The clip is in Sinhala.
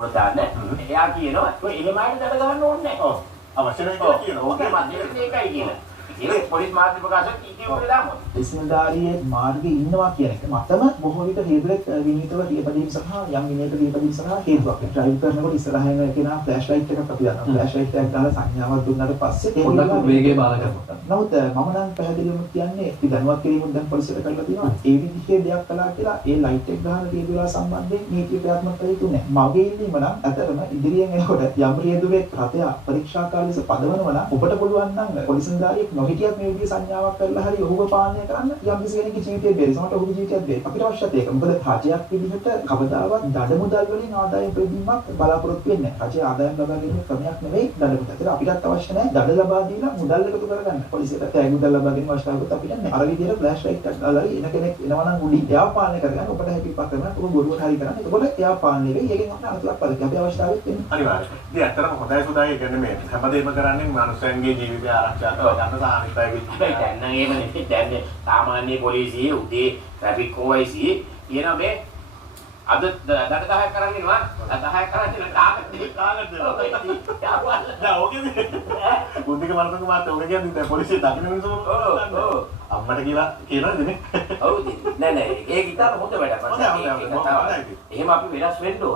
දාන්න එයා කියනවා ඔය එහෙම අයට දඩ ගන්න ඕනේ නැහැ. ඔව්. අවශ්‍ය නැහැ කියලා කියනවා. ඕකේ මැදට ඒකයි කියලා. ඒක පොලිස් මාධ්‍ය ප්‍රකාශක කීකේ දාමු. ඉස්මදාරියේ මාර්ගයේ ඉන්නවා කියන එක මතම බොහෝ විට හේතුවක් විනීතව ලියපදීම් සහ යම් විනයක ලියපදීම් සහ හේතුවක්. ඩ්‍රයිව් කරනකොට ඉස්සරහින් කෙනා ෆ්ලෑෂ් ලයිට් එකක් අපි ගන්නවා. ෆ්ලෑෂ් ලයිට් එකක් දාලා සංඥාවක් දුන්නාට පස්සේ පොඩ්ඩක් වේගය බාල කරනවා. නමුත් මම නම් පැහැදිලිවම කියන්නේ අපි දැනුවත් කිරීමක් දැන් පොලිසියට කරලා තියෙනවා. ඒ විදිහේ දෙයක් කළා කියලා ඒ ලයිට් එක ගන්න රියදුරා සම්බන්ධයෙන් නීතිය ක්‍රියාත්මක කළ යුතු නැහැ. මගේ ඉල්ලීම නම් අතරම ඉදිරියෙන් එනකොට යම් රියදුරේ රථය පරීක්ෂාකාරීව පදවනවා නම් ඔබට පුළුවන් නම් පොලිස් නිලධාරියෙක් නොහිටියත් මේ විදිහේ සංඥාවක් කරලා හරි ඔහුව පාලනය කරන්න යම් කිසි කෙනෙකුගේ ජීවිතය බැරි. සමහරට ඔහුගේ ජීවිතයත් බැරි. අපිට අවශ්‍යත් ඒක. මොකද රජයක් විදිහට කවදාවත් දඩ මුදල් වලින් ආදායම් ලැබීමක් බලාපොරොත්තු වෙන්නේ නැහැ. රජය ආදායම් ලබා ගැනීම ක්‍රමයක් නෙවෙයි දඩ මුදල්. ඒක අපිටත් අවශ්‍ය නැහැ. දඩ ලබා දීලා මුදල් එකතු කරගන්න. පොලිසියට තෑගි මුදල් ලබා ගැනීම අවශ්‍යතාවයත් අපිට නැහැ. අර විදිහට ෆ්ලෑෂ් ලයිට් එකක් දාලා එන කෙනෙක් එනවා නම් උඩින් එයා පාලනය කරගන්න. ඔබට හැකි පක්‍රමයක් ඔබ බොරුවට හරි කරන්න. එතකොට එයා පාලනය වෙයි. ඒකෙන් අපිට අනතුරක් පරිදි අපි අවශ්‍යතාවයක් වෙන්නේ. අනිවාර්යයෙන්. ඉතින් ඇත්තටම හොඳයි සුදායි කියන්නේ මේ හැමදේම කරන්නේ මනුස්සයන්ගේ ජීවිතය ආරක්ෂා කරගන්න සහ අනිත් අයගේ දැන් නම් එහෙම නෙමෙයි. දැන් සාමාන්‍ය පොලිසියේ උදේ ට්‍රැෆික් ඕවයිසි කියන මේ අද දඩ 10ක් කරන් ඉනවා. 10ක් කරන් ඉන්න කාගෙද නෑ ඕකේ බුද්ධික මනසක මාත් ඕක කියන්නේ දැන් පොලිසිය දකින්න මිනිස්සු අම්මට කියලා කියනවද නේ ඔව් නෑ නෑ ඒක ඉතාලම හොඳ වැඩක්. එහෙම අපි වෙනස් වෙන්න ඕන.